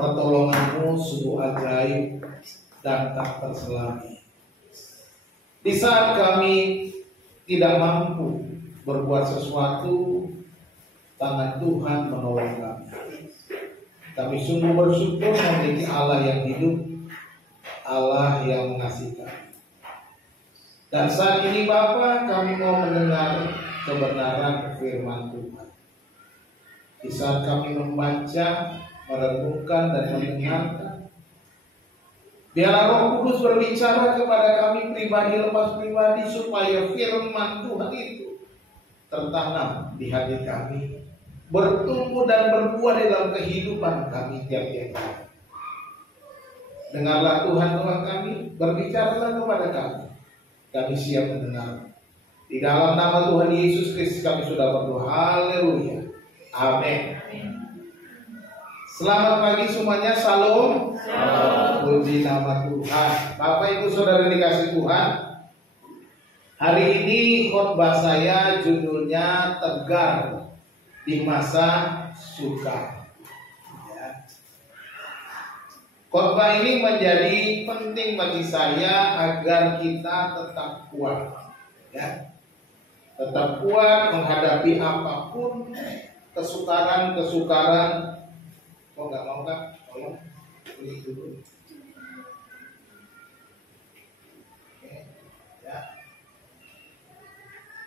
Pertolonganmu sungguh ajaib dan tak terselami. Di saat kami tidak mampu berbuat sesuatu, tangan Tuhan menolong kami. Kami sungguh bersyukur memiliki Allah yang hidup, Allah yang mengasihi kami. Dan saat ini Bapa, kami mau mendengar kebenaran firman Tuhan. Di saat kami membaca, merenungkan dan mendengarkan, biarlah Roh Kudus berbicara kepada kami pribadi lepas pribadi, supaya firman Tuhan itu tertanam di hati kami, bertumbuh dan berbuah di dalam kehidupan kami tiap-tiap hari. Dengarlah Tuhan kami, berbicaralah kepada kami. Kami siap mendengar. Di dalam nama Tuhan Yesus Kristus kami sudah berdoa. Haleluya. Amin. Selamat pagi semuanya. Salam. Puji nama Tuhan. Bapak Ibu Saudara dikasih Tuhan, hari ini khotbah saya judulnya Tegar di Masa Sukar. Ya. Khotbah ini menjadi penting bagi saya agar kita tetap kuat, ya. Tetap kuat menghadapi apapun kesukaran. Kok nggak mau Kak? Tolong beli dulu. Ya.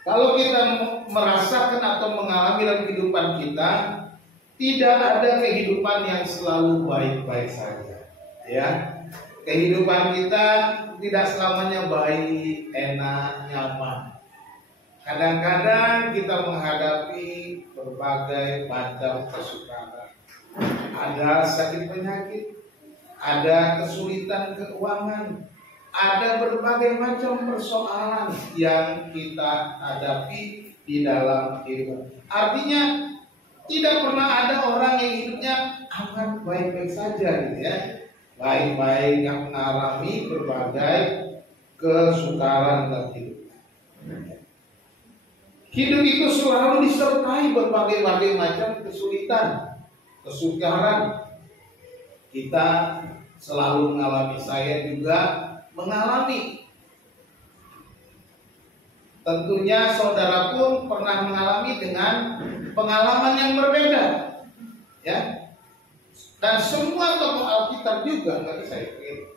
Kalau kita merasakan atau mengalami dalam kehidupan kita, tidak ada kehidupan yang selalu baik-baik saja. Ya, kehidupan kita tidak selamanya baik, enak, nyaman. Kadang-kadang kita menghadapi berbagai macam kesukaran. Ada sakit penyakit, ada kesulitan keuangan, ada berbagai macam persoalan yang kita hadapi di dalam hidup. Artinya tidak pernah ada orang yang hidupnya aman baik-baik saja, gitu ya. Baik-baik yang mengalami berbagai kesukaran dalam hidup. Hidup itu selalu disertai berbagai macam kesulitan, kesukaran. Kita selalu mengalami, saya juga mengalami. Tentunya saudara pun pernah mengalami dengan pengalaman yang berbeda, ya. Dan semua tokoh Alkitab juga, nggak bisa ikut.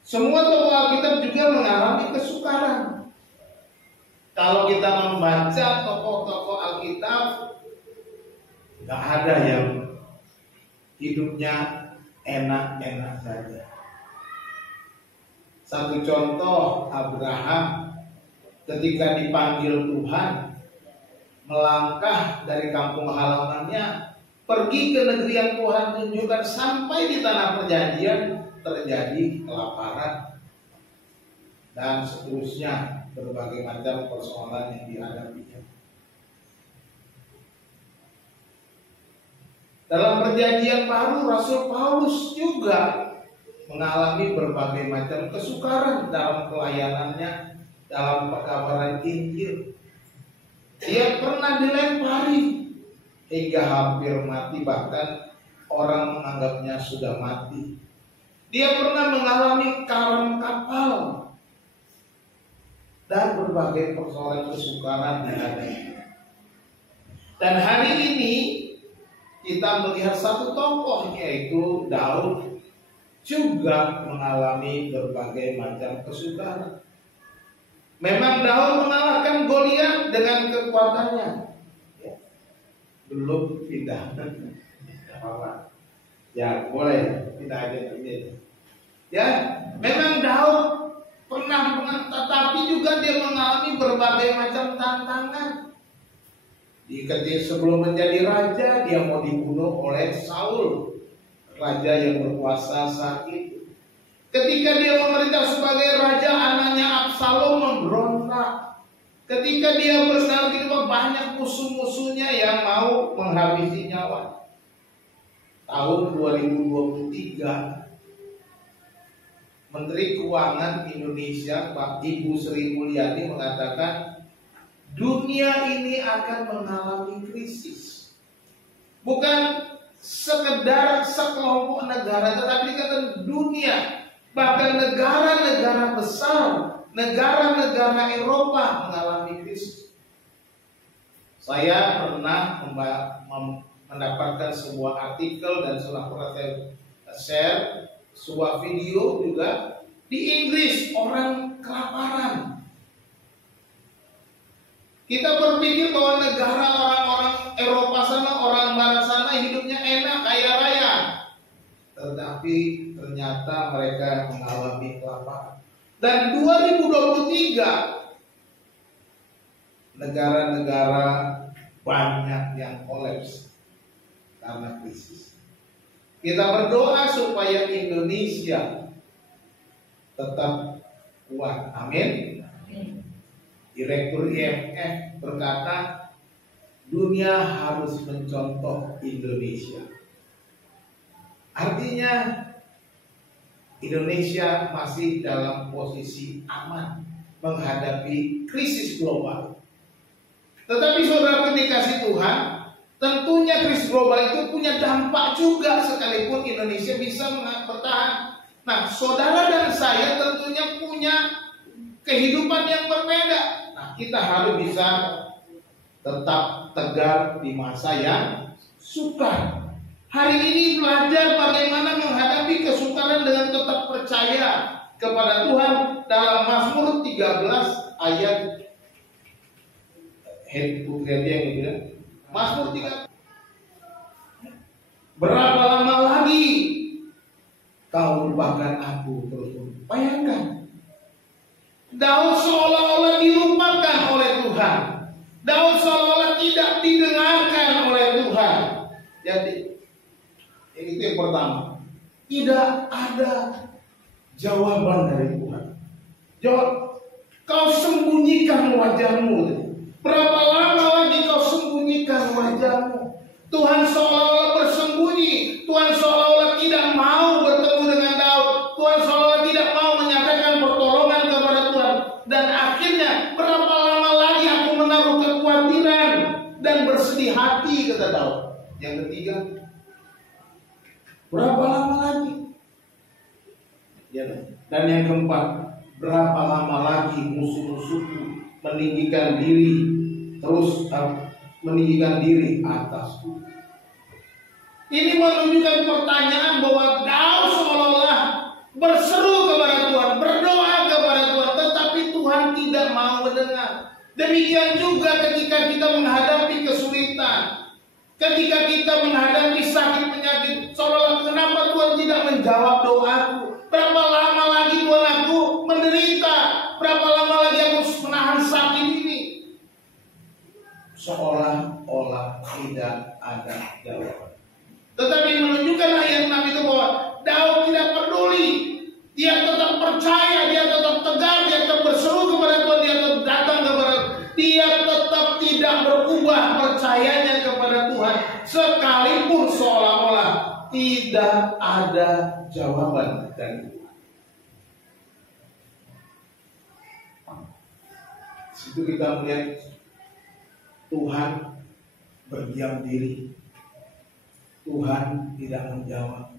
Semua tokoh Alkitab juga mengalami kesukaran. Kalau kita membaca tokoh-tokoh Alkitab, nggak ada yang hidupnya enak-enak saja. Satu contoh, Abraham ketika dipanggil Tuhan melangkah dari kampung halamannya pergi ke negeri yang Tuhan tunjukkan, sampai di tanah perjanjian terjadi kelaparan dan seterusnya, berbagai macam persoalan yang dihadapinya. Dalam perjanjian baru, Rasul Paulus juga mengalami berbagai macam kesukaran dalam pelayanannya, dalam pekabaran Injil. Dia pernah dilempari hingga hampir mati, bahkan orang menganggapnya sudah mati. Dia pernah mengalami karam kapal dan berbagai persoalan kesukaran yang ada. Dan hari ini kita melihat satu tokoh, yaitu Daud, juga mengalami berbagai macam kesukaran. Memang Daud mengalahkan Goliat dengan kekuatannya, ya. Belum tidak apa-apa. Ya boleh kita aja ini. Ya, memang Daud pernah, tetapi juga dia mengalami berbagai macam tantangan. Sebelum menjadi raja, dia mau dibunuh oleh Saul, raja yang berkuasa saat itu. Ketika dia memerintah sebagai raja, anaknya Absalom memberontak. Ketika dia bersenang hidup, banyak musuh-musuhnya yang mau menghabisi nyawa. Tahun 2023, Menteri Keuangan Indonesia, Pak Ibu Sri Mulyani, mengatakan dunia ini akan mengalami krisis. Bukan sekedar sekelompok negara, tetapi kata dunia, bahkan negara-negara besar, negara-negara Eropa mengalami krisis. Saya pernah mendapatkan sebuah artikel dan sudah pernah saya share sebuah video juga di Inggris, orang kelaparan. Kita berpikir bahwa negara orang-orang Eropa sana, orang Barat sana hidupnya enak, kaya raya. Tetapi ternyata mereka mengalami kelaparan. Dan 2023 negara-negara banyak yang kolaps karena krisis. Kita berdoa supaya Indonesia tetap kuat. Amin. Direktur IMF berkata, dunia harus mencontoh Indonesia. Artinya Indonesia masih dalam posisi aman menghadapi krisis global. Tetapi saudara dikasih Tuhan, tentunya krisis global itu punya dampak juga sekalipun Indonesia bisa bertahan. Nah, saudara dan saya tentunya punya kehidupan yang berbeda. Nah, kita harus bisa tetap tegar di masa yang sukar. Hari ini belajar bagaimana menghadapi kesukaran dengan tetap percaya kepada Tuhan dalam Mazmur 13 ayat Mazmur 13. Berapa lama lagi kau lupakan aku terus? Bayangkan, Daud seolah-olah dilupakan oleh Tuhan. Daud seolah-olah tidak didengarkan oleh Tuhan. Jadi itu yang pertama, tidak ada jawaban dari Tuhan. Jawab, kau sembunyikan wajahmu. Berapa lama lagi kau sembunyikan wajahmu? Tuhan seolah-olah bersembunyi. Tuhan seolah-olah tidak mau bertemu dengan Daud. Tuhan seolah-olah tidak mau menyatakan pertolongan kepada Tuhan. Dan akhirnya, berapa lama lagi aku menaruh kekhawatiran dan bersedih hati, kata Daud. Yang ketiga, berapa lama lagi? Dan yang keempat, berapa lama lagi musuh-musuhku meninggikan diri, terus meninggikan diri atasku? Ini menunjukkan pertanyaan bahwa Daud seolah-olah berseru kepada Tuhan, berdoa kepada Tuhan, tetapi Tuhan tidak mau mendengar. Demikian juga ketika kita menghadapi kesulitan, ketika kita menghadapi sakit penyakit, seolah-olah kenapa Tuhan tidak menjawab doaku? Berapa lama lagi Tuhan aku menderita? Berapa lama lagi aku menahan sakit ini? Seolah-olah tidak ada jawaban. Tetapi menunjukkan ayat 6 itu bahwa Daud tidak peduli. Dia tetap percaya, dia tetap tegar, dia tetap berseru kepada Tuhan, dia tetap datang kepada Tuhan. Dia tetap tidak berubah percayanya kepada Tuhan, sekalipun seolah-olah tidak ada jawaban dari Tuhan. Situ kita melihat Tuhan berdiam diri. Tuhan tidak menjawab.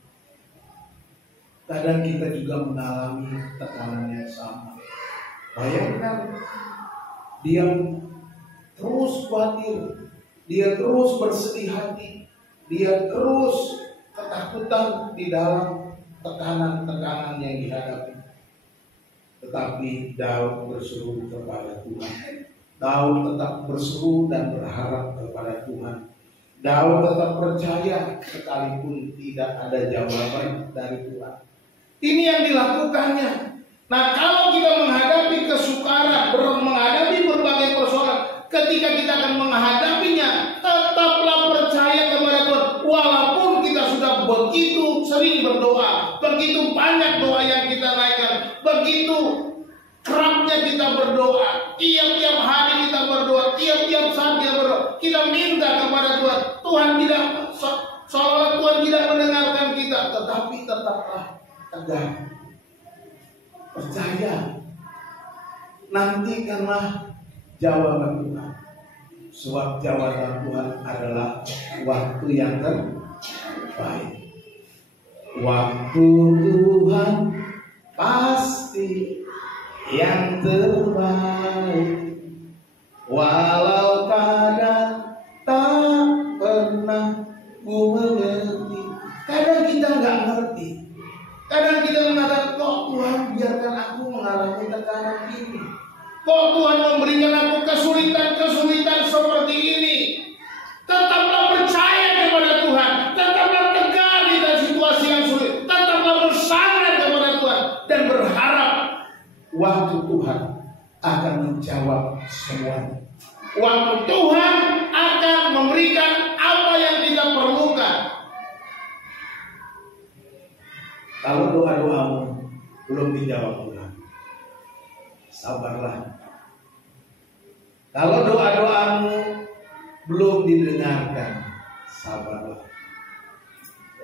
Kadang kita juga mengalami tekanan yang sama. Bayangkan, dia terus khawatir, dia terus bersedih hati, dia terus ketakutan di dalam tekanan-tekanan yang dihadapi. Tetapi Daud berseru kepada Tuhan. Daud tetap berseru dan berharap kepada Tuhan. Daud tetap percaya sekalipun tidak ada jawaban dari Tuhan. Ini yang dilakukannya. Nah, kalau kita menghadapi kesukaran, menghadapi berbagai persoalan, ketika kita akan menghadapinya, tetaplah percaya kepada Tuhan. Walaupun kita sudah begitu sering berdoa, begitu banyak doa yang kita naikkan, begitu kerapnya kita berdoa, tiap-tiap hari kita berdoa, tiap-tiap saat kita berdoa, kita minta kepada Tuhan. Tuhan tidak, seolah Tuhan tidak mendengarkan kita, tetapi tetaplah tegar, percaya. Nantikanlah jawaban Tuhan. Sebab jawaban Tuhan adalah waktu yang terbaik. Waktu Tuhan pasti yang terbaik. Walau kadang tak pernah ku mengerti. Kadang kita nggak ngerti. Kadang kita mengatakan, kok Tuhan biarkan aku mengalami tekanan ini. Kok Tuhan memberikan aku kesulitan-kesulitan seperti ini. Tetaplah percaya kepada Tuhan. Tetaplah tegar di dalam situasi yang sulit. Tetaplah bersandar kepada Tuhan. Dan berharap waktu Tuhan akan menjawab semuanya. Waktu Tuhan akan memberikan apa yang kita perlukan. Kalau doa-doamu belum dijawab Tuhan, sabarlah. Kalau doa-doamu belum didengarkan, sabarlah.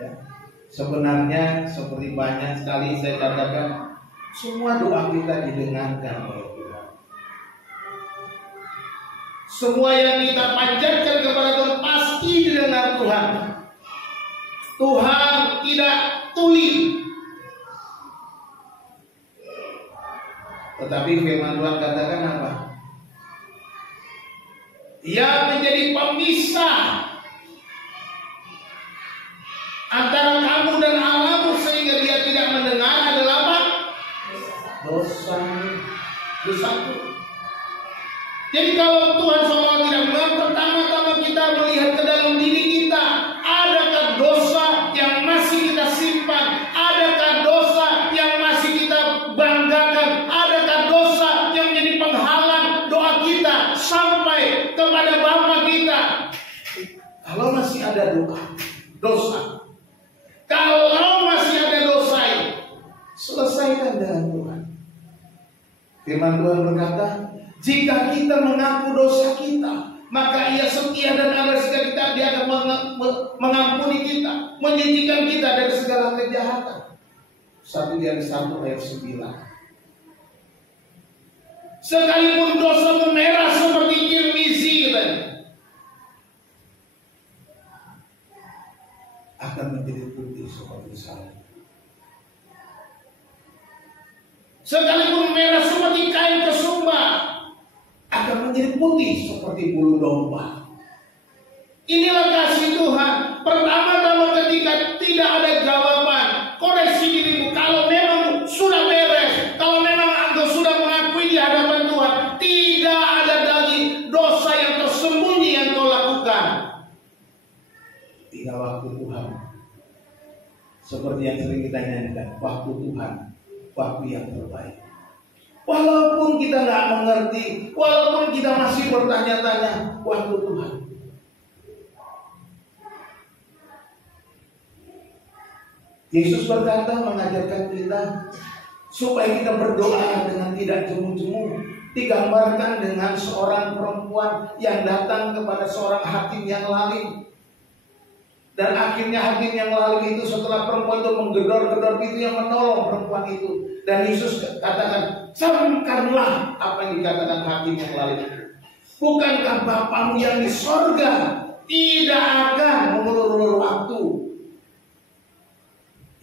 Ya. Sebenarnya seperti banyak sekali saya katakan, semua doa kita didengarkan oleh Tuhan. Semua yang kita panjatkan kepada Tuhan pasti didengar Tuhan. Tuhan tidak tuli. Tetapi firman Tuhan katakan apa? Ia menjadi pemisah antara kamu dan Allahmu sehingga dia tidak mendengar adalah apa? Dosa. Jadi kalau Tuhan SAW tidak mendengar, pertama-tama kita melihat ke dalam diri kita. Adakah dosa yang masih kita simpan? Adakah dosa yang masih kita banggakan? Adakah dosa yang menjadi penghalang doa kita sampai kepada Bapa kita? Kalau masih ada dosa, kalau masih ada dosa, selesaikan dengan Tuhan. Firman Tuhan berkata, jika kita mengaku dosa kita, maka Ia setia dan adil sehingga dia akan mengampuni kita, menjadikan kita dari segala kejahatan. 1 Yohanes 1 ayat 9. Sekalipun dosamu merah seperti kirmizi, akan menjadi putih seperti salju. Sekalipun merah seperti kain kesumba, akan menjadi putih seperti bulu domba. Inilah kasih Tuhan. Pertama-tama ketika tidak ada jawaban, koreksi dirimu. Kalau memang sudah beres, kalau memang engkau sudah mengakui di hadapan Tuhan, tidak ada lagi dosa yang tersembunyi yang kau lakukan. Tinggal waktu Tuhan. Seperti yang sering kita nyanyikan, waktu Tuhan, waktu yang terbaik. Walaupun kita nggak mengerti, walaupun kita masih bertanya-tanya, waktu Tuhan. Yesus berkata mengajarkan kita supaya kita berdoa dengan tidak jemu-jemu. Digambarkan dengan seorang perempuan yang datang kepada seorang hakim yang lalim. Dan akhirnya hakim yang lalim itu setelah perempuan itu menggedor-gedor pintunya menolong perempuan itu. Dan Yesus katakan, camkanlah apa yang dikatakan hakim yang lalim itu. Bukankah Bapamu yang di sorga tidak akan mengulur-ulur waktu?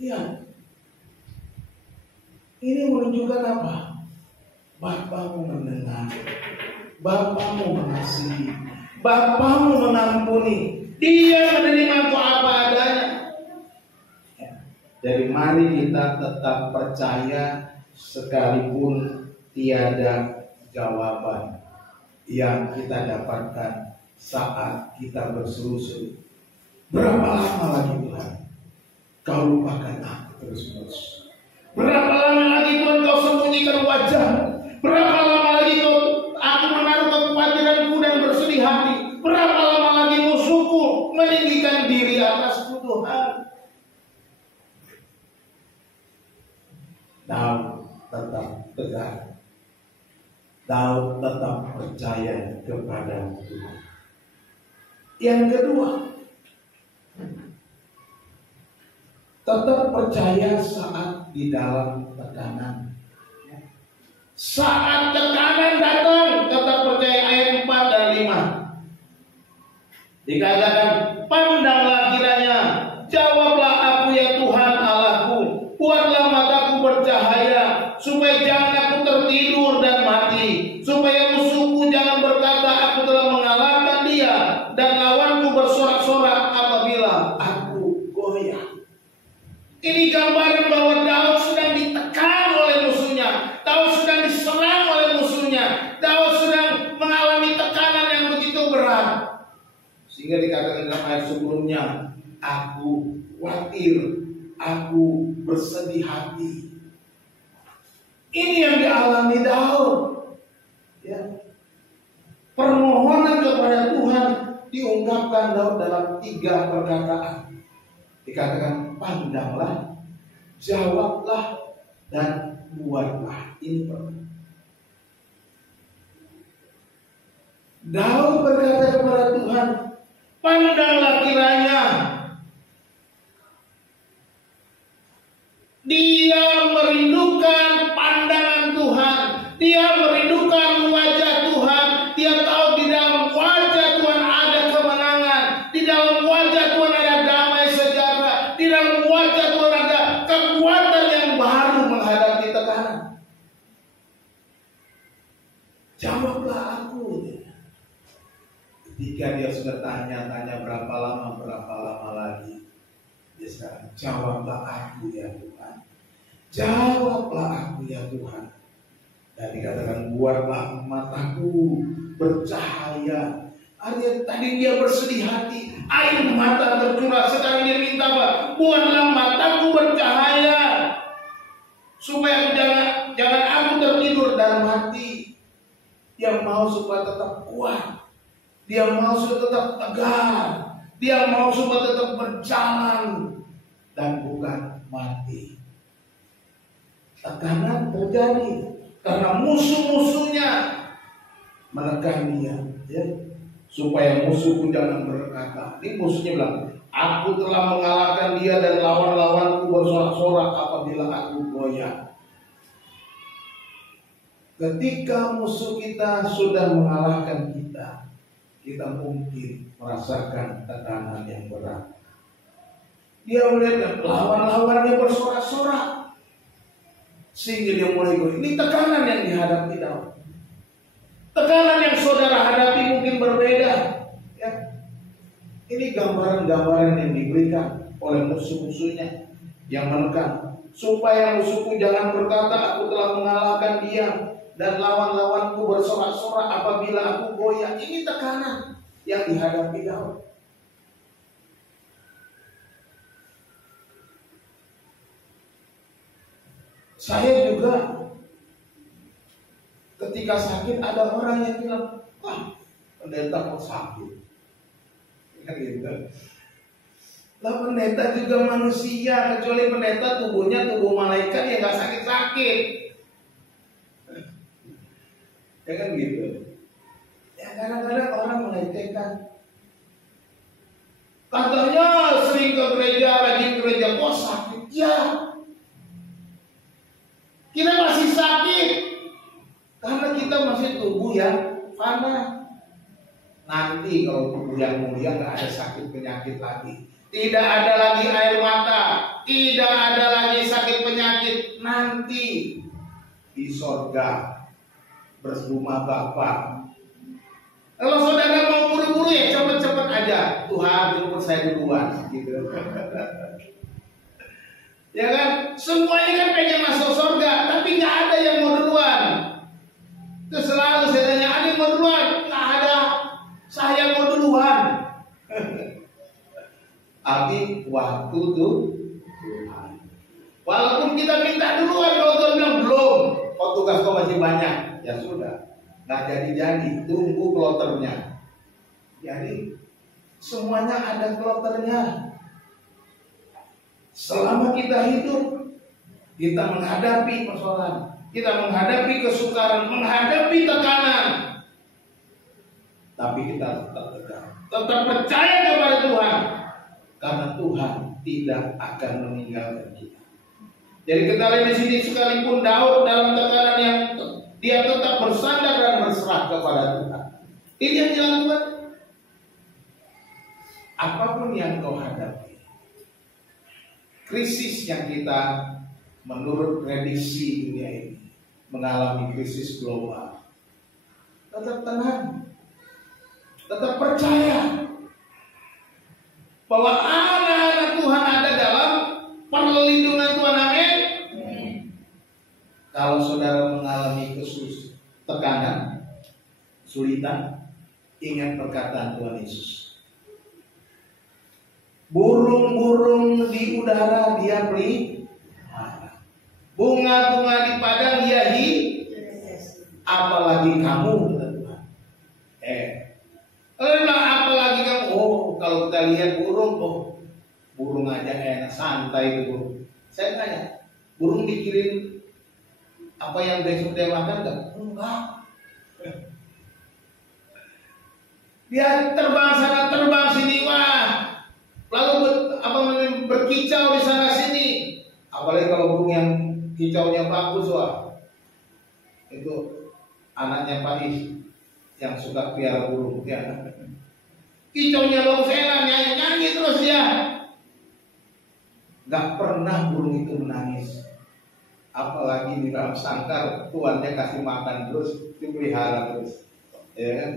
Iya. Ini menunjukkan apa? Bapamu mendengar, Bapamu mengasihi, Bapamu mengampuni. Dia menerima kau apa adanya. Jadi mari kita tetap percaya sekalipun tiada jawaban yang kita dapatkan saat kita berseru-seru. Berapa lama lagi Tuhan kau lupakan aku terus-menerus? Berapa lama lagi Tuhan kau sembunyikan wajahmu? Berapa lama lagi aku menaruh kekhawatiranku dan bersedih hati? Berapa lama lagi musuhku meninggikan diri atasku Tuhan? Daud tetap tegar. Daud tetap percaya kepada Tuhan. Yang kedua, tetap percaya saat di dalam tekanan. Saat tekanan datang, tetap percaya Dikatakan, pandanglah kiranya, jawablah aku ya Tuhan Allahku, buatlah mataku bercahaya, supaya jangan aku tertidur dan mati, supaya musuhku jangan berkata aku telah mengalahkan dia, dan lawanku bersorak-sorak apabila aku goyah. Ini gambaran bahwa Daud sedang ditekan oleh musuhnya, Daud sedang diserang oleh musuhnya, Daud sedang mengalami tekanan yang begitu berat. Sehingga dikatakan dalam ayat sebelumnya, aku khawatir, aku bersedih hati. Ini yang dialami Daud. Ya. Permohonan kepada Tuhan diungkapkan Daud dalam 3 perkataan. Dikatakan, pandanglah, jawablah, dan buatlah. Ini pertama. Daud berkata kepada Tuhan, pandanglah kiranya. Dia merindukan pandangan Tuhan, dia merindukan wajah Tuhan, dia tahu di dalam wajah Tuhan ada kemenangan, di dalam wajah Tuhan ada damai sejahtera, di dalam wajah Tuhan ada kekuatan yang baru menghadapi tekanan. Jawablah aku. Ketika dia sudah tanya berapa lama lagi, dia sekarang, jawablah aku ya Tuhan, jawablah aku ya Tuhan. Dan dikatakan, buatlah mataku bercahaya. Artinya tadi dia bersedih hati, air mata tercurah. Sekarang dia minta apa? Buatlah mataku bercahaya, supaya jangan aku tertidur dan mati. Dia mau supaya tetap kuat, dia mau supaya tetap tegar, dia mau supaya tetap berjalan dan bukan mati. Tekanan terjadi karena musuh-musuhnya menekan dia, ya. Supaya musuhku jangan berkata, ini musuhnya bilang, aku telah mengalahkan dia dan lawan-lawanku bersorak-sorak apabila aku goyah. Ketika musuh kita sudah mengalahkan kita, kita mungkin merasakan tekanan yang berat. Dia melihat lawan-lawannya bersorak-sorak, sehingga dia mulai goyah. Ini tekanan yang dihadapi Daud. Tekanan yang saudara hadapi mungkin berbeda. Ya. Ini gambaran-gambaran yang diberikan oleh musuh-musuhnya yang menekan, supaya musuhku jangan berkata aku telah mengalahkan dia, dan lawan-lawanku bersorak-sorak apabila aku goyah. Ini tekanan yang dihadapi Daud. Saya juga ketika sakit ada orang yang bilang, wah, pendeta kok sakit. Kan gitu. Lah pendeta juga manusia, kecuali pendeta tubuhnya tubuh malaikat yang nggak sakit-sakit. Ya kan gitu. Ya kadang-kadang orang melecehkan. Katanya sering ke gereja, rajin ke gereja, kok sakit? Ya. Kita masih sakit karena kita masih tubuh yang fana. Nanti kalau tubuh yang mulia nggak ada sakit penyakit lagi. Tidak ada lagi air mata, tidak ada lagi sakit penyakit. Nanti di sorga bersama Bapa. Kalau saudara mau buru-buru ya cepet-cepet aja. Tuhan jemput saya duluan gitu. Ya kan? Semuanya kan pengen masuk surga, tapi nggak ada yang mau duluan. Itu selalu saya tanya, ada yang mau duluan? Nggak ada. Saya mau duluan. Tapi waktu tuh Tuhan. Walaupun kita minta duluan, kalau Tuhan bilang belum, kok tugas kau masih banyak, ya sudah, nggak jadi, tunggu kloternya. Jadi semuanya ada kloternya. Selama kita hidup, kita menghadapi persoalan, kita menghadapi kesukaran, menghadapi tekanan, tapi kita tetap tegar, tetap percaya kepada Tuhan, karena Tuhan tidak akan meninggalkan kita. Jadi kita lihat di sini, sekalipun Daud dalam tekanan yang dia tetap bersandar dan berserah kepada Tuhan. Ini yang dilakukan. apapun yang kau hadapi, krisis yang kita menurut prediksi dunia ini mengalami krisis global, tetap tenang, tetap percaya bahwa anak-anak Tuhan ada dalam perlindungan Tuhan. Amin. Kalau saudara mengalami tekanan, kesulitan, ingat perkataan Tuhan Yesus. Burung-burung di udara Dia pelihara, bunga-bunga di padang Dia apalagi kamu, kata Tuhan. Apalagi kamu. Oh, kalau kita lihat burung, burung aja enak, santai itu burung. Saya tanya, burung mikirin apa yang besok dia makan enggak? Enggak. Dia terbang sana, terbang sini, wah. Lalu berkicau di sana sini. Apalagi kalau burung yang kicaunya bagus, wah. Itu anaknya Pak Is yang suka piara burung, ya. Kicaunya bagus, enak, nyanyi terus dia. Gak pernah burung itu menangis. Apalagi di dalam sangkar tuannya kasih makan terus, dipelihara terus, ya kan?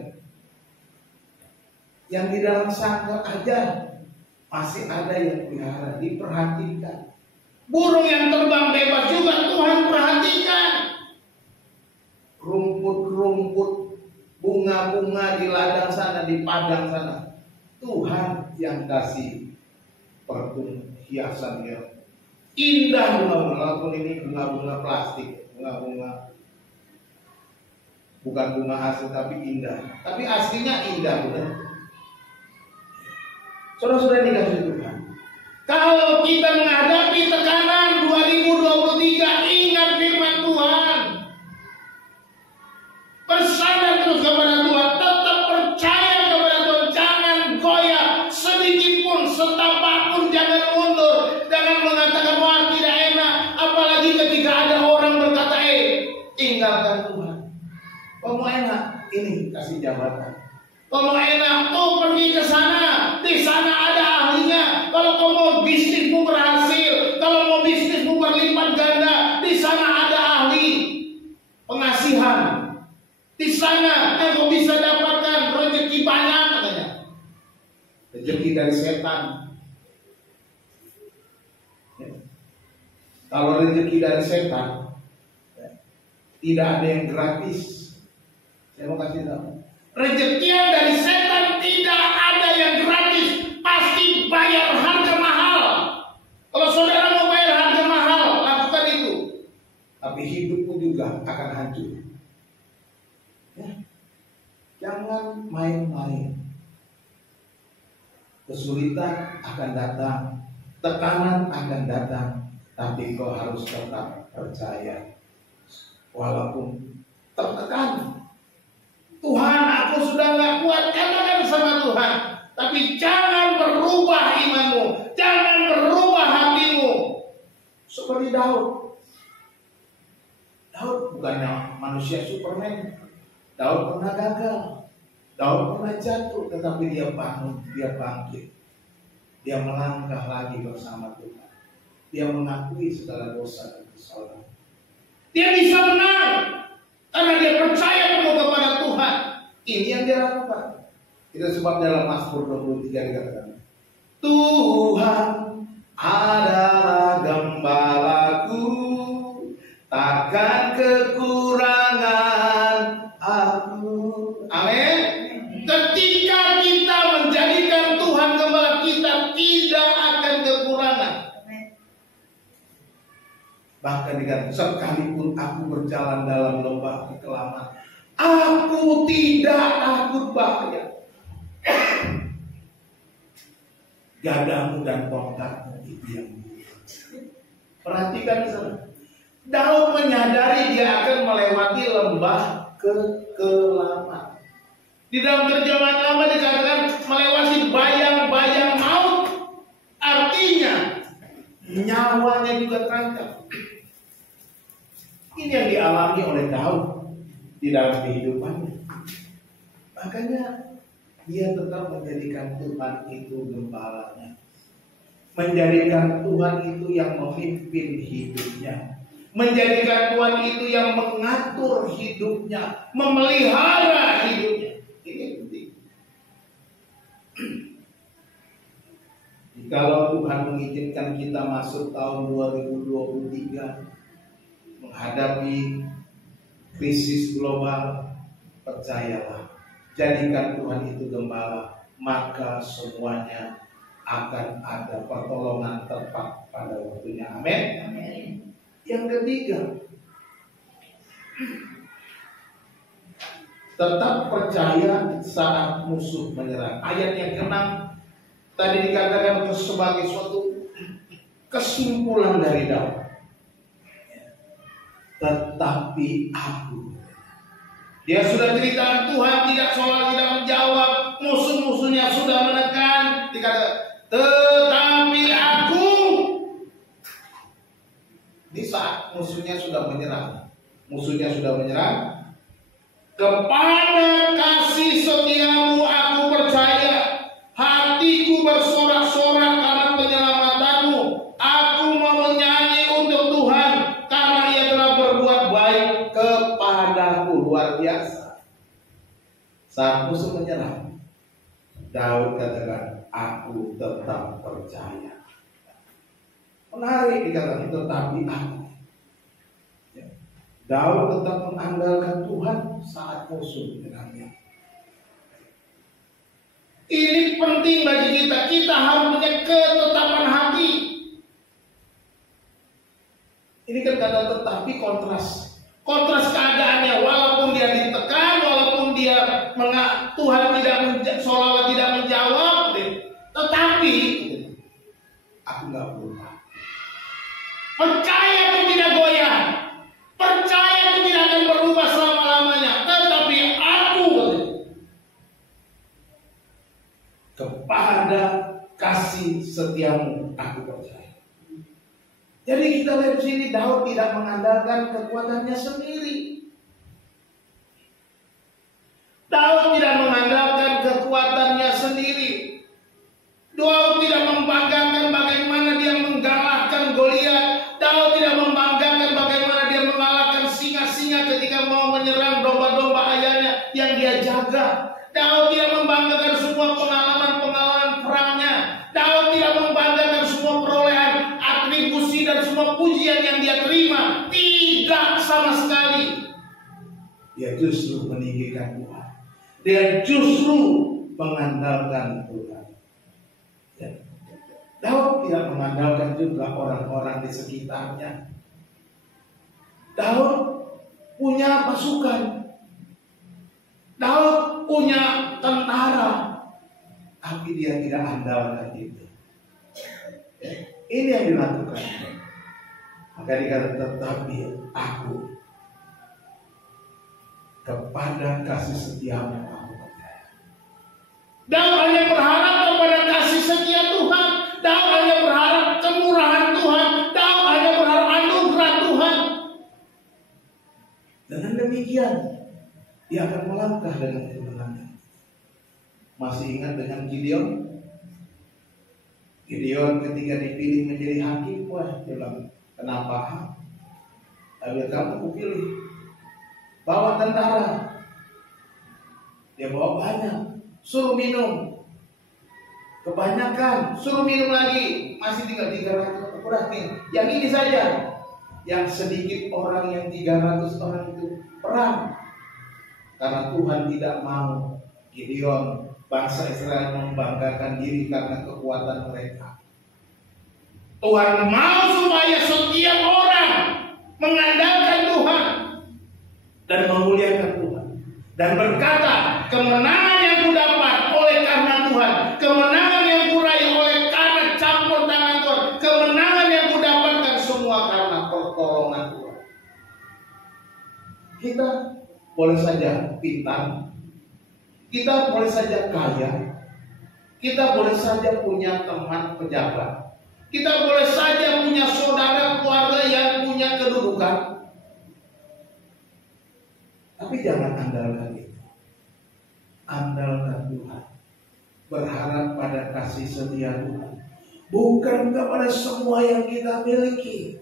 Yang di dalam sangkar aja masih ada yang pelihara, diperhatikan. Burung yang terbang bebas juga Tuhan perhatikan. Rumput-rumput, bunga-bunga di ladang sana, di padang sana, Tuhan yang kasih hiasan yang indah, bunga-bunga. Walaupun ini bunga-bunga plastik, bunga-bunga bukan bunga asli tapi indah. Tapi aslinya indah, benar. Saudara-saudara dikasih Tuhan, kalau kita menghadapi tekanan 2023, ingat firman Tuhan. Bersandar terus kepada Tuhan, tetap percaya kepada Tuhan, jangan goyah sedikit pun, setapak pun jangan mundur, jangan mengatakan wah tidak enak. Apalagi ketika ada orang berkata, tinggalkan Tuhan. Kalau mau enak, ini kasih jabatan. Kalau mau enak, pergi ke sana, di sana ada ahlinya. Kalau kau mau bisnismu berhasil, kalau mau bisnismu berlipat ganda, di sana ada ahli pengasihan. Di sana engkau bisa dapatkan rezeki banyak, katanya. Rezeki dari setan. Kalau rezeki dari setan, tidak ada yang gratis. Saya mau kasih tahu. Rezeki yang dari setan tidak ada yang gratis, pasti bayar harga mahal. Kalau saudara mau bayar harga mahal, lakukan itu. Tapi hidupmu juga akan hancur. Ya. Jangan main-main. Kesulitan akan datang, tekanan akan datang, tapi kau harus tetap percaya. Walaupun tertekan, Tuhan, aku sudah gak kuat, katakan sama Tuhan. Tapi jangan berubah imanmu, jangan berubah hatimu. Seperti Daud. Daud bukannya manusia Superman. Daud pernah gagal, Daud pernah jatuh, tetapi dia bangun, dia bangkit. Dia melangkah lagi bersama Tuhan. Dia mengakui segala dosa dan kesalahan. Dia bisa menang karena dia percaya penuh kepada Tuhan. Ini yang dia lakukan. Itu sebab dalam Mazmur 23 dikatakan, Tuhan adalah gembalaku, takkan kekurangan aku. Amin. Ketika kita menjadikan Tuhan gembala kita, tidak akan kekurangan. Bahkan dikatakan, sekalipun aku berjalan dalam lembah kekelaman, aku tidak takut bahaya. Gadamu dan tongkatmu itu yang perhatikan sana. Daud menyadari dia akan melewati lembah kekelaman. Di dalam terjemahan lama dikatakan melewati bayang-bayang maut. Artinya nyawanya juga terancam. Ini yang dialami oleh Daud di dalam kehidupannya. Makanya dia tetap menjadikan Tuhan itu gembalanya. Menjadikan Tuhan itu yang memimpin hidupnya. Menjadikan Tuhan itu yang mengatur hidupnya, memelihara hidupnya. Ini penting. Kalau Tuhan mengizinkan kita masuk tahun 2023 menghadapi krisis global, percayalah, jadikan Tuhan itu gembala, maka semuanya akan ada pertolongan tepat pada waktunya. Amin. Yang ketiga, tetap percaya saat musuh menyerang. Ayat yang ke-6 tadi dikatakan sebagai suatu kesimpulan dari Daud. Tetapi aku, dia sudah cerita Tuhan seolah tidak menjawab, musuh-musuhnya sudah menekan, dikatakan tetapi aku, di saat musuhnya sudah menyerang, kepada kasih setiamu aku percaya, hatiku bersorak-sorak karena penyelamatanmu. Aku mau menyanyi untuk Tuhan karena Ia telah berbuat baik kepadaku. Luar biasa. Saat musuh menyerang, Daud katakan, aku tetap percaya. Menarik dikatakan, tetapi aku. Daud tetap mengandalkan Tuhan saat musuh menyerangnya. Ini penting bagi kita. Kita harus punya ketetapan hati. Ini kan kata tetapi kontras keadaannya. Walaupun dia ditekan, walaupun dia Tuhan seolah tidak menjawab, tetapi aku nggak berubah. Percaya aku tidak goyah. Percaya aku tidak akan berubah selama-lamanya. Tetapi aku kepada kasih setiamu aku percaya. Jadi kita lihat di sini Daud tidak mengandalkan kekuatannya sendiri. Daud tidak mengandalkan kekuatannya sendiri. Daud tidak membanggakan bagaimana dia menggalakkan Goliat. Daud tidak membanggakan bagaimana dia mengalahkan singa-singa ketika mau menyerang domba-domba ayahnya yang dia jaga. Daud tidak membanggakan semua pengalaman perangnya. Daud tidak membanggakan semua perolehan, atribusi dan semua pujian yang dia terima. Tidak sama sekali. Dia justru meninggikan Tuhan. Dia justru mengandalkan Tuhan. Daud tidak mengandalkan juga orang-orang di sekitarnya. Daud punya pasukan. Daud punya tentara. Tapi dia tidak andalkan itu. Ini yang dilakukan. Maka dikatakan tetapi aku kepada kasih setiamu aku percaya. Daud hanya berharap kepada kasih setia Tuhan. Daud hanya berharap kemurahan Tuhan. Daud hanya berharap anugerah Tuhan. Dengan demikian dia akan melangkah dengan kemenangan. Masih ingat dengan Gideon? Gideon ketika dipilih menjadi hakim, wah dia bilang, kenapa? Tapi kamu kupilih. Bawa tentara. Dia bawa banyak. Suruh minum. Kebanyakan. Suruh minum lagi. Masih tinggal 300. Udah nih. Yang ini saja. Yang sedikit orang, yang 300 orang itu perang. Karena Tuhan tidak mau Gideon, bangsa Israel, membanggakan diri karena kekuatan mereka. Tuhan mau supaya setiap orang mengandalkan Tuhan dan memuliakan Tuhan dan berkata, kemenangan yang kudapat oleh karena Tuhan, kemenangan yang kuraih oleh karena campur tangan Tuhan, kemenangan yang kudapatkan semua karena pertolongan Tuhan. Kita boleh saja pintar, kita boleh saja kaya, kita boleh saja punya teman pejabat, kita boleh saja punya saudara keluarga yang punya kedudukan. Tapi jangan andalkan itu. Andalkan Tuhan. berharap pada kasih setia Tuhan. Bukan kepada semua yang kita miliki.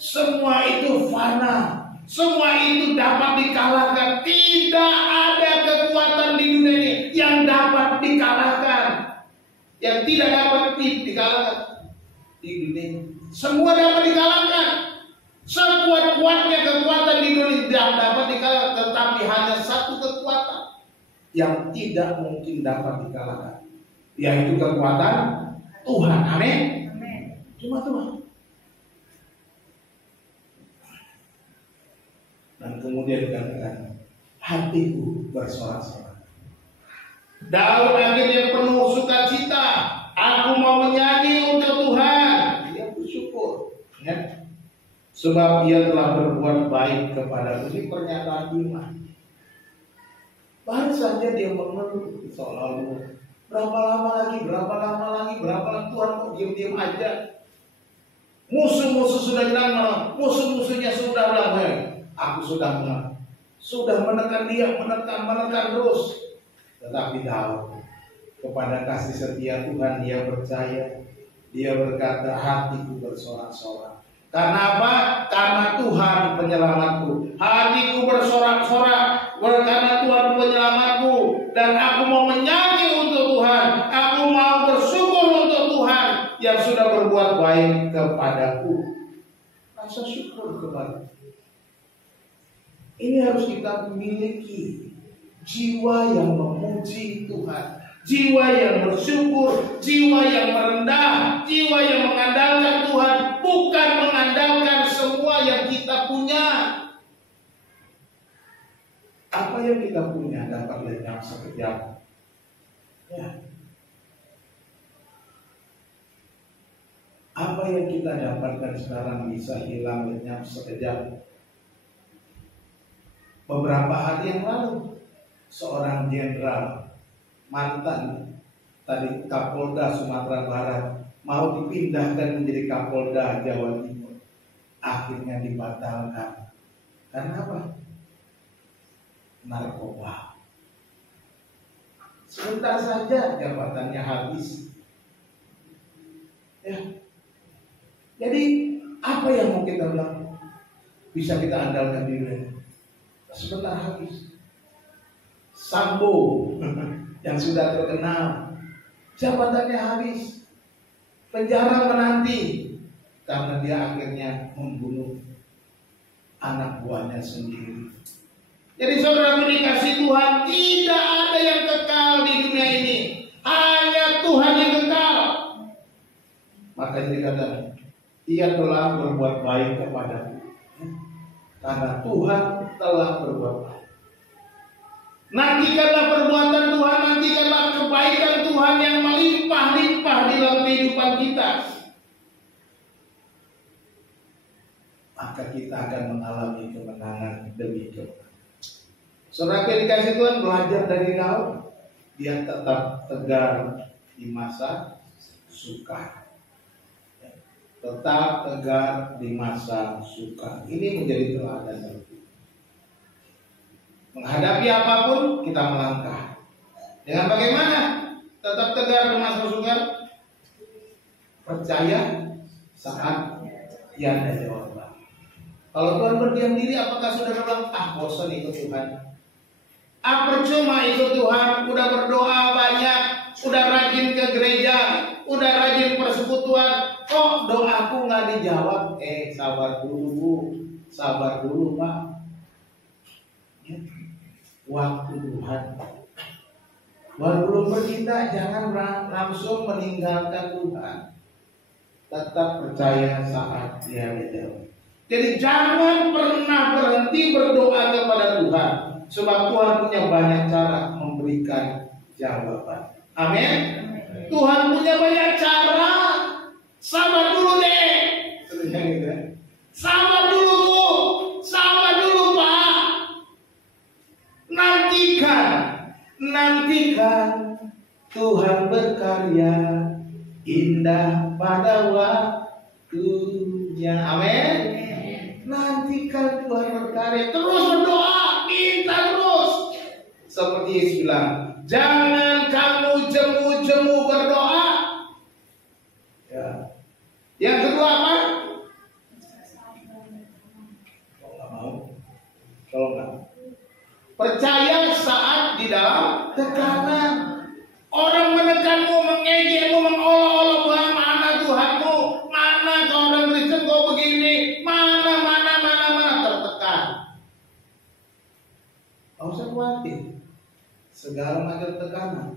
Semua itu fana. Semua itu dapat dikalahkan. Tidak ada kekuatan di dunia ini yang dapat dikalahkan. Yang tidak dapat dikalahkan di dunia ini. Semua dapat dikalahkan. Sekuat-kuatnya kekuatan di dunia tidak dapat dikalahkan. Tetapi hanya satu kekuatan yang tidak mungkin dapat dikalahkan, yaitu kekuatan Tuhan. Amin. Cuma Tuhan. Dan kemudian dikatakan, hatiku bersorak-sorak. Daud akhirnya penuh sukacita. Aku mau menyanyi untuk Tuhan. Dia bersyukur. Ya. Sebab ia telah berbuat baik kepadaku. Ini pernyataan iman. Baru saja dia mengeluh seolah-olah, berapa lama lagi Tuhan kok diam-diam aja. Musuh-musuh sudah bilang, musuh-musuhnya sudah bilang, aku sudah menekan dia, menekan terus. Tetapi Daud kepada kasih setia Tuhan dia percaya. Dia berkata, hatiku bersorak-sorak. Karena apa? Karena Tuhan penyelamatku. Hatiku bersorak-sorak karena Tuhan penyelamatku. Dan aku mau menyanyi untuk Tuhan. Aku mau bersyukur untuk Tuhan yang sudah berbuat baik kepadaku. Rasa syukur kepada. Ini harus kita miliki. Jiwa yang memuji Tuhan, jiwa yang bersyukur, jiwa yang merendah, jiwa yang mengandalkan Tuhan, bukan mengandalkan semua yang kita punya. Apa yang kita punya dapat lenyap sekejap. Ya. Apa yang kita dapatkan sekarang bisa hilang lenyap sekejap. Beberapa hari yang lalu, seorang jenderal mantan tadi Kapolda Sumatera Barat mau dipindahkan menjadi Kapolda Jawa Timur, akhirnya dibatalkan. Karena apa? Narkoba. Sebentar saja jabatannya habis. Ya. Jadi apa yang mau kita bilang bisa kita andalkan di dunia? Sebentar habis. Sambo yang sudah terkenal, jabatannya habis, penjara menanti karena dia akhirnya membunuh anak buahnya sendiri. Jadi saudara dikasih Tuhan, tidak ada yang kekal di dunia ini, hanya Tuhan yang kekal. Makanya dikatakan, ia telah berbuat baik kepadaku, karena Tuhan telah berbuat baik. Nantikanlah perbuatan Tuhan, nantikanlah kebaikan Tuhan yang melimpah-limpah di dalam kehidupan kita. Maka kita akan mengalami kemenangan demi kemenangan. Saudara yang dikasih Tuhan, belajar dari Daud. Dia tetap tegar di masa sukar. Tetap tegar di masa sukar. Ini menjadi teladan bagi kita. Menghadapi apapun kita melangkah. Dengan bagaimana? Tetap tegar di masa sukar. Percaya saat tiada jawaban. Kalau Tuhan berdiam diri, apakah sudah bilang, bosan ikut Tuhan? Percuma ikut Tuhan, udah berdoa banyak, udah rajin ke gereja, udah rajin persekutuan, kok doaku nggak dijawab? Sabar dulu Pak. Ya. Waktu Tuhan. Belum bertindak, jangan langsung meninggalkan Tuhan. Tetap percaya saat dia dijawab. Jadi jangan pernah berhenti berdoa kepada Tuhan. Sebab Tuhan punya banyak cara memberikan jawaban. Amin. Tuhan punya banyak cara. Sabar dulu deh. Sabar dulu Bu. Sabar dulu Pak. Nantikan Tuhan berkarya indah pada waktunya. Amin. Nantikan Tuhan berkarya. Terus berdoa, minta terus. Seperti Yesus bilang, jangan kamu jemu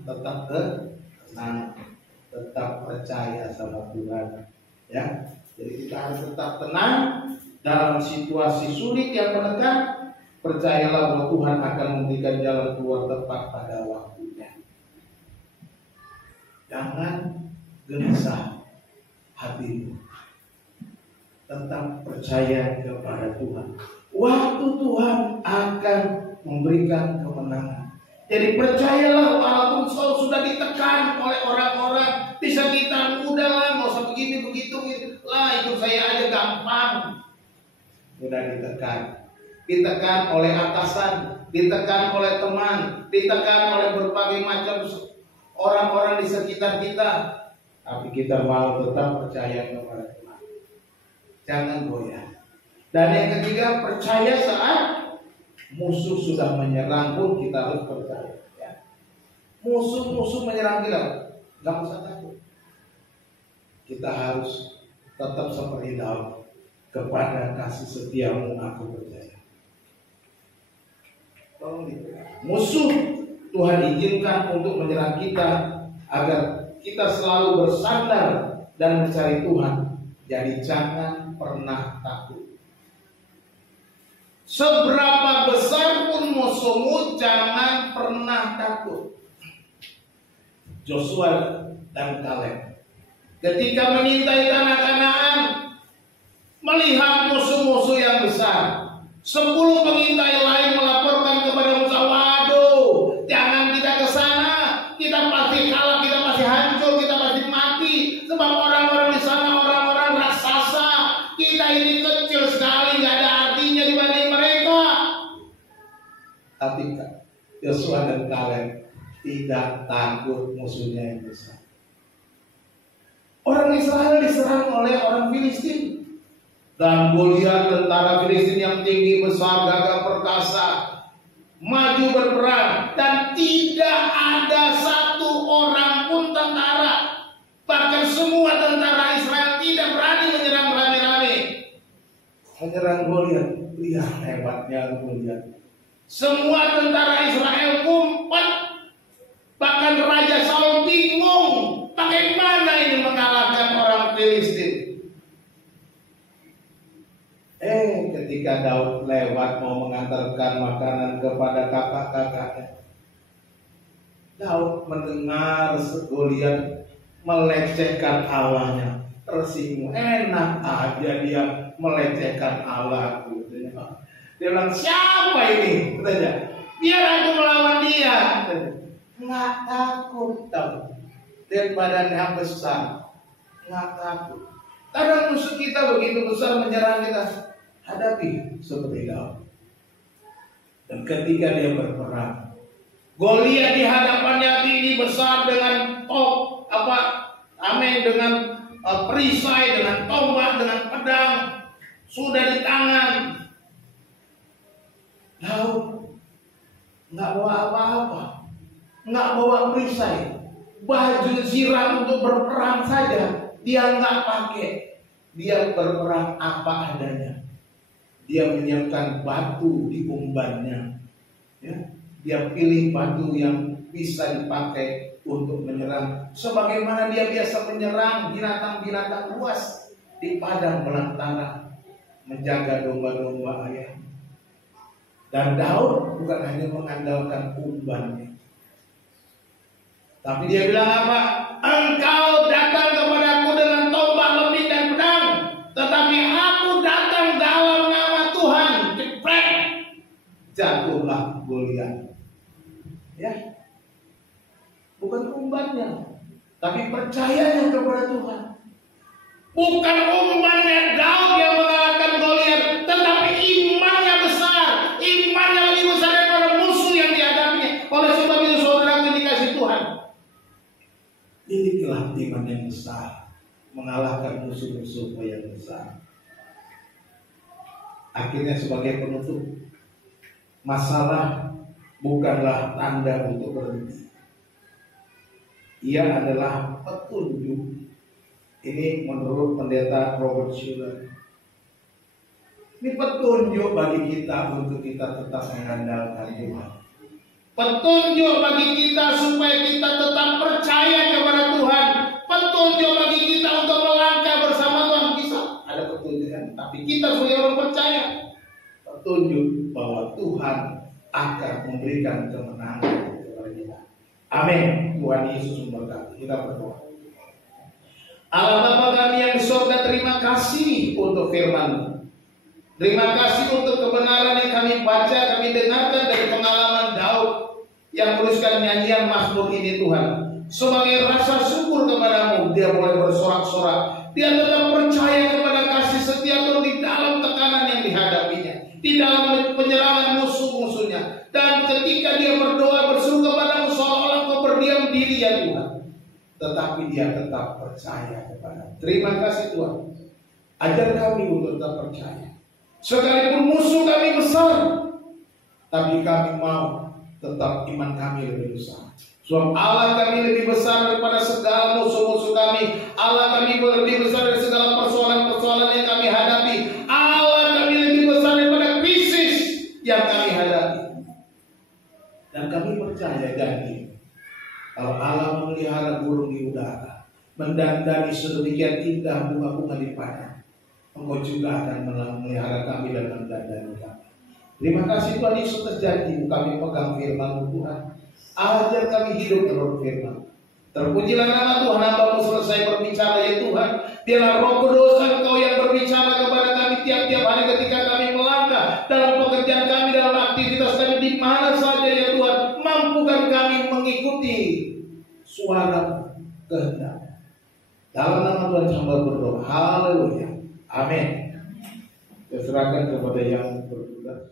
tetap tenang, tetap percaya sama Tuhan. Ya, jadi kita harus tetap tenang dalam situasi sulit yang menekan. Percayalah bahwa Tuhan akan memberikan jalan keluar tepat pada waktunya. Jangan gelisah hatimu. Tetap percaya kepada Tuhan. Waktu Tuhan akan memberikan kemenangan. Jadi percayalah, walaupun kau sudah ditekan oleh orang-orang di sekitar, udahlah, nggak usah begitu lah, ikut saya aja gampang. Sudah ditekan oleh atasan, ditekan oleh teman, ditekan oleh berbagai macam orang-orang di sekitar kita, tapi kita mau tetap percaya kepada Tuhan. Jangan goyah. Dan yang ketiga, percaya saat musuh sudah menyerang pun kita harus percaya. Ya. Musuh menyerang kita, nggak usah takut. Kita harus tetap seperti Daud, kepada kasih setiamu aku percaya. Musuh Tuhan izinkan untuk menyerang kita agar kita selalu bersandar dan mencari Tuhan. Jadi jangan pernah takut. Seberapa besar pun musuhmu, jangan pernah takut. Joshua dan Kaleb ketika mengintai tanah Kanaan, melihat musuh-musuh yang besar, 10 pengintai lain melaporkan kepada Musa, waduh, jangan kita ke sana, kita pasti kalah, kita pasti hancur, kita pasti mati, sebab orang-orang di sana orang-orang raksasa, kita ini kecil sekali, nggak ada artinya dibanding mereka. Tapi Yosua dan Kaleb tidak takut musuhnya yang besar. Orang Israel diserang oleh orang Filistin. Dan Goliat, tentara Filistin yang tinggi besar, gagah perkasa, maju berperang, dan tidak ada satu orang pun tentara, bahkan semua tentara Israel tidak berani menyerang rame-rame. Menyerang Goliat, lihat hebatnya Goliat. Semua tentara Israel kumpet, bahkan Raja Saul bingung, bagaimana ini mengalahkan orang Filistin. Ketika Daud lewat mau mengantarkan makanan kepada kakak-kakaknya, Daud mendengar Goliat melecehkan Allahnya, tersinggung. Enak aja dia melecehkan Allahku. Dia bilang, siapa ini? Katanya, biar aku melawan dia. Nggak takut Daud. Lihat badannya besar, nggak takut. Kadang musuh kita begitu besar menyerang kita, hadapi seperti Daud. Dan ketika dia berperang, Goliat di hadapannya tinggi besar dengan dengan perisai, dengan tombak, dengan pedang, sudah di tangan. Daud nggak bawa apa-apa, nggak bawa perisai, baju zirah untuk berperang saja dia nggak pakai. Dia berperang apa adanya. Dia menyiapkan batu di umbannya. Ya, dia pilih batu yang bisa dipakai untuk menyerang, sebagaimana dia biasa menyerang binatang-binatang buas di padang belantara, menjaga domba-domba ayam. Dan Daud bukan hanya mengandalkan umbannya, tapi dia bilang apa? Engkau datang kepadaku dengan tombak, lemit dan pedang, tetapi aku datang dalam nama Tuhan. Jepret, jatuhlah Goliat. Ya, bukan umbannya, tapi percayanya kepada Tuhan. Bukan umbannya Daud yang mengalahkan Goliat, tetapi imannya besar. Imannya lebih besar daripada musuh yang dihadapinya. Oleh sebab itu saudara dikasih Tuhan, milikilah iman yang besar, mengalahkan musuh-musuh yang besar. Akhirnya sebagai penutup, masalah bukanlah tanda untuk berhenti. Ia adalah petunjuk. Ini menurut pendeta Robert Schuller. Ini petunjuk bagi kita untuk kita tetap mengandalkan Tuhan. Petunjuk bagi kita supaya kita tetap percaya kepada Tuhan. Petunjuk bagi kita untuk melangkah bersama Tuhan. Bisa ada petunjuk kan? Tapi kita sebagai orang percaya, petunjuk bahwa Tuhan akan memberikan kemenangan kepada kita. Amin. Tuhan Yesus memberkati. Kita berdoa. Allah Bapa kami yang di surga, terima kasih untuk firman-Mu. Terima kasih untuk kebenaran yang kami baca, kami dengarkan dari pengalaman Daud yang menuliskan nyanyian Mazmur ini Tuhan. Sebagai rasa syukur kepadamu, dia mulai bersorak-sorak. Dia tetap percaya kepada kasih setia Tuhan di dalam tekanan yang dihadapinya, di dalam penyerangan musuh-musuhnya. Dan ketika dia berdoa berseru kepadamu seolah-olah kau berdiam diri ya Tuhan, tetapi dia tetap percaya kepada. Terima kasih Tuhan. Ajar kami untuk tetap percaya. Sekalipun musuh kami besar, tapi kami mau tetap iman kami lebih besar. Sebab Allah kami lebih besar daripada segala musuh-musuh kami. Allah kami lebih besar dari segala persoalan-persoalan yang kami hadapi. Allah kami lebih besar daripada krisis yang kami hadapi. Dan kami percaya janji, kalau Allah memelihara burung di udara, mendandani sedemikian indah bunga-bunga di padang, Engkau juga akan memelihara kami dan mendandani kami. Terima kasih Tuhan Yesus terjadi. Kami pegang firman-Mu Tuhan. Ajar kami hidup menurut firman. Terpujilah nama Tuhan. Hamba-Mu selesai berbicara ya Tuhan. Biarlah Roh Kudus Engkau yang berbicara kepada kami tiap-tiap hari ketika kami melangkah dalam pekerjaan kami, dalam aktivitas kami di mana saja ya Tuhan. Mampukan kami mengikuti suara kehendak. Dalam nama Tuhan hamba berdoa. Haleluya. Amin. Saya serahkan kepada yang bertugas.